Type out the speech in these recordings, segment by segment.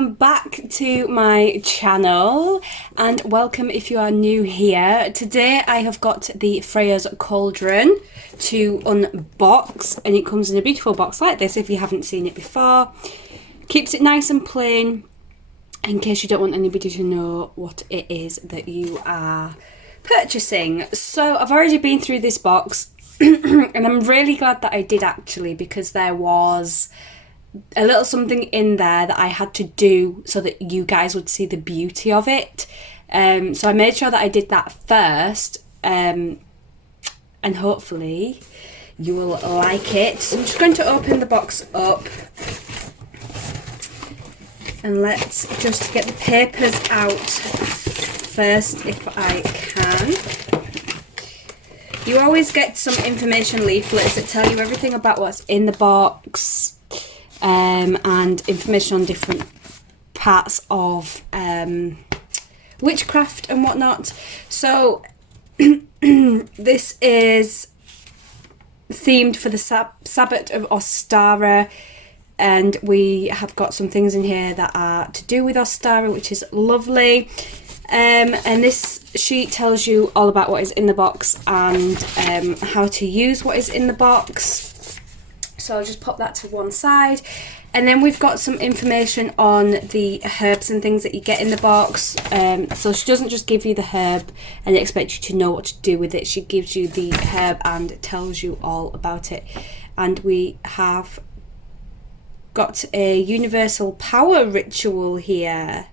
welcome back to my channel, and welcome if you are new here. Today I have got the Freya's Cauldron to unbox, and it comes in a beautiful box like this if you haven't seen it before. Keeps it nice and plain in case you don't want anybody to know what it is that you are purchasing. So I've already been through this box and I'm really glad that I did, actually, because there was a little something in there that I had to do so that you guys would see the beauty of it. So I made sure that I did that first, and hopefully you will like it. So I'm just going to open the box up and let's just get the papers out first if I can. You always get some information leaflets that tell you everything about what's in the box, and information on different parts of witchcraft and whatnot. So this is themed for the Sabbath of Ostara, and we have got some things in here that are to do with Ostara, which is lovely. And this sheet tells you all about what is in the box and how to use what is in the box. So I'll just pop that to one side. And then we've got some information on the herbs and things that you get in the box. So she doesn't just give you the herb and expect you to know what to do with it. She gives you the herb and tells you all about it. And we have got a universal power ritual here.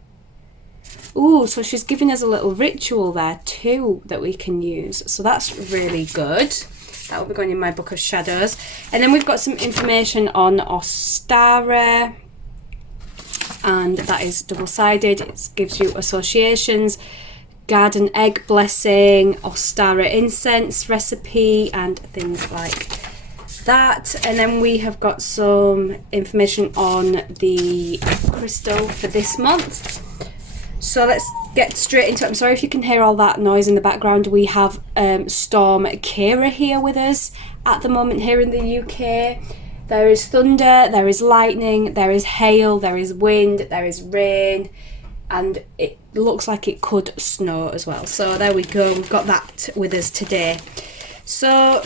Ooh, so she's giving us a little ritual there too that we can use. So that's really good. That will be going in my book of shadows. And then we've got some information on Ostara, and that is double-sided. It gives you associations, garden egg blessing, Ostara incense recipe, and things like that. And then we have got some information on the crystal for this month. So let's get straight into it. I'm sorry if you can hear all that noise in the background. We have Storm Kira here with us at the moment here in the UK. There is thunder, there is lightning, there is hail, there is wind, there is rain, and it looks like it could snow as well. So there we go, we've got that with us today. So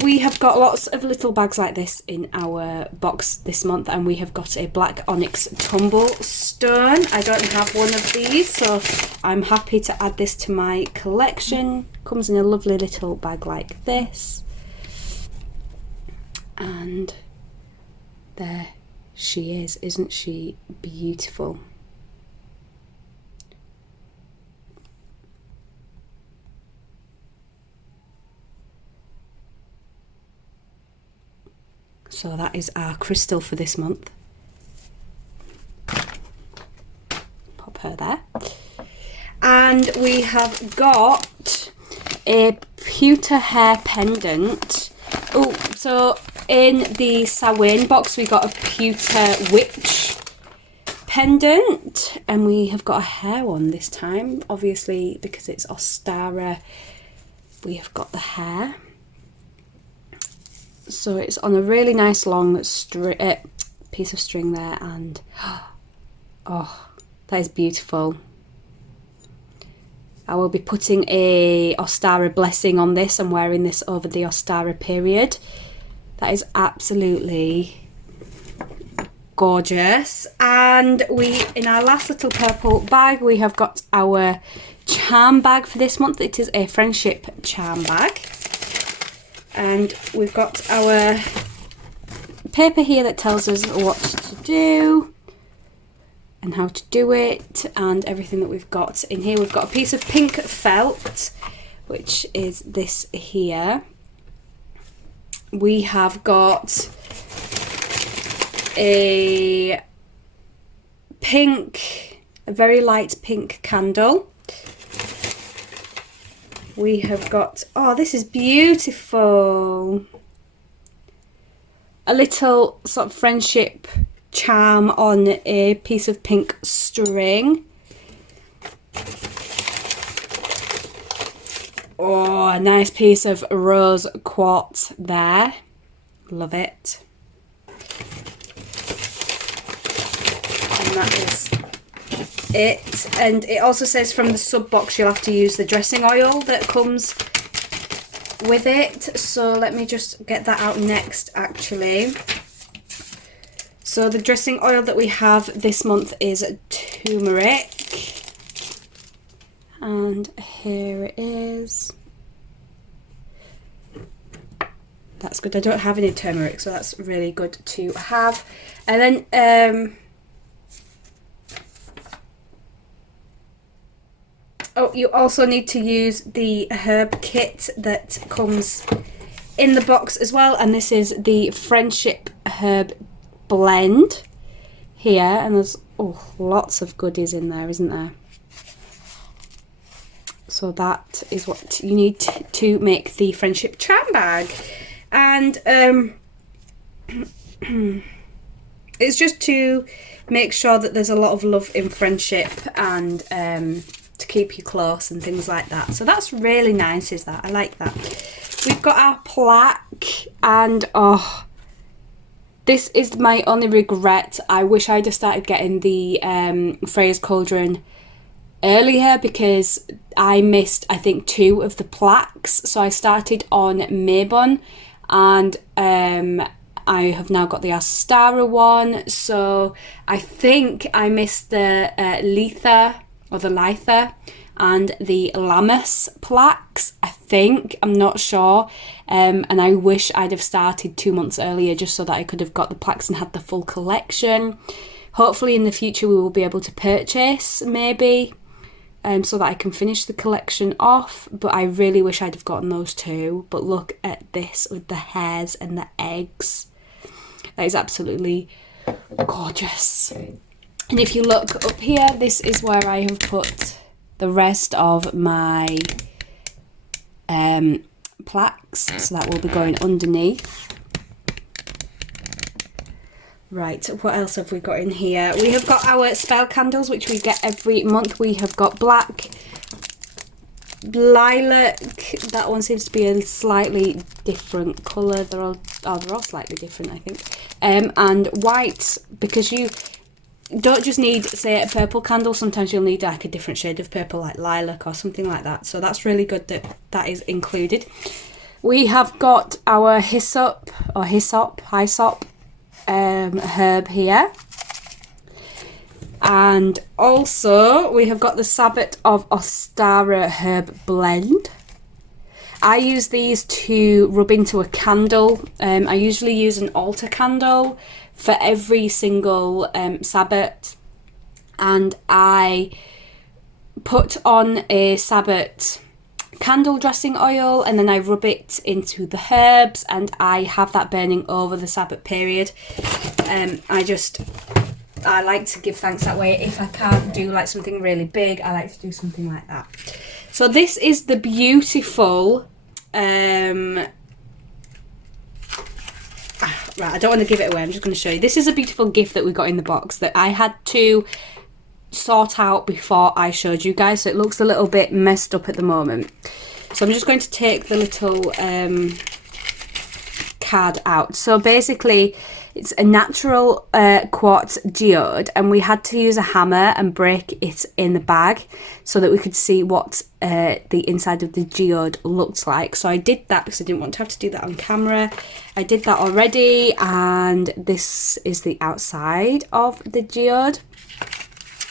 we have got lots of little bags like this in our box this month, and we have got a black onyx tumble stone. I don't have one of these, so I'm happy to add this to my collection. Comes in a lovely little bag like this. And there she is. Isn't she beautiful? So that is our crystal for this month. Pop her there. And we have got a pewter hair pendant. Oh, so in the Samhain box we got a pewter witch pendant, and we have got a hair one this time. Obviously, because it's Ostara, we have got the hair. So it's on a really nice long piece of string there, and oh, that is beautiful. I will be putting a Ostara blessing on this and wearing this over the Ostara period. That is absolutely gorgeous. And in our last little purple bag, we have got our charm bag for this month. It is a friendship charm bag. And we've got our paper here that tells us what to do and how to do it, and everything that we've got in here. We've got a piece of pink felt, which is this here. We have got a very light pink candle. We have got, oh, this is beautiful, a little sort of friendship charm on a piece of pink string. Oh, a nice piece of rose quartz there. Love it. that is it. And it also says from the sub box you'll have to use the dressing oil that comes with it. So let me just get that out next actually. So the dressing oil that we have this month is turmeric. And here it is. That's good. I don't have any turmeric, so that's really good to have. And then oh, you also need to use the herb kit that comes in the box as well, and this is the Friendship Herb Blend here, and there's lots of goodies in there, isn't there? So that is what you need to make the Friendship charm bag. And it's just to make sure that there's a lot of love in friendship, and to keep you close and things like that. So that's really nice, is that? I like that. We've got our plaque, and oh, this is my only regret. I wish I'd have started getting the Freya's Cauldron earlier, because I missed, I think, 2 of the plaques. So I started on Mabon, and I have now got the Astara one. So I think I missed the Letha, or the Litha, and the Lammas plaques, I think. I'm not sure. And I wish I'd have started 2 months earlier, just so that I could have got the plaques and had the full collection. Hopefully in the future we will be able to purchase, maybe, so that I can finish the collection off. But I really wish I'd have gotten those 2. But look at this with the hairs and the eggs. That is absolutely gorgeous. And if you look up here, this is where I have put the rest of my plaques. So that will be going underneath. Right, what else have we got in here? We have got our spell candles, which we get every month. We have got black, lilac. That one seems to be a slightly different colour. They're all slightly different, I think. And white, because you don't just need, say, a purple candle. Sometimes you'll need like a different shade of purple, like lilac or something like that. So that's really good that that is included. We have got our hyssop herb here, and also we have got the Sabbath of Ostara herb blend. I use these to rub into a candle. I usually use an altar candle for every single Sabbath, and I put on a Sabbath candle dressing oil, and then I rub it into the herbs, and I have that burning over the Sabbath period. I like to give thanks that way. If I can't do like something really big, I like to do something like that. So this is the beautiful right, I don't want to give it away, I'm just going to show you. This is a beautiful gift that we got in the box that I had to sort out before I showed you guys, so it looks a little bit messed up at the moment. So I'm just going to take the little card out. So basically it's a natural quartz geode, and we had to use a hammer and break it in the bag so that we could see what the inside of the geode looked like. So I did that because I didn't want to have to do that on camera. I did that already, and this is the outside of the geode.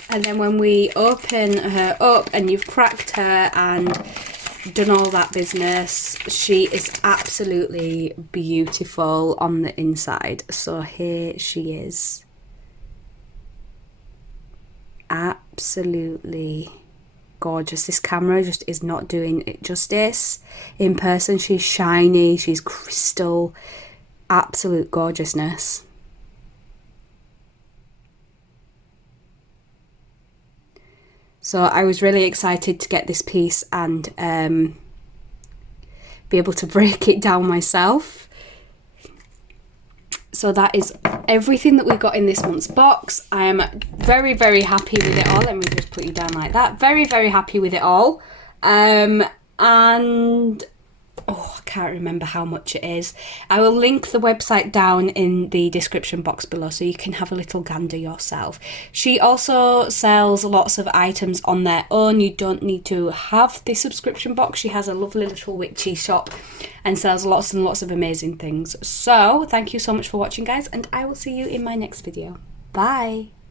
And then when we open her up and you've cracked her and done all that business, she is absolutely beautiful on the inside. So here she is. Absolutely gorgeous. This camera just is not doing it justice. In person, she's shiny, she's crystal, absolute gorgeousness. So I was really excited to get this piece and be able to break it down myself. So that is everything that we got in this month's box. I am very, very happy with it all. Let me just put you down like that. Very, very happy with it all. And oh, I can't remember how much it is. I will link the website down in the description box below so you can have a little gander yourself. She also sells lots of items on their own. You don't need to have the subscription box. She has a lovely little witchy shop and sells lots and lots of amazing things. So thank you so much for watching, guys, and I will see you in my next video. Bye.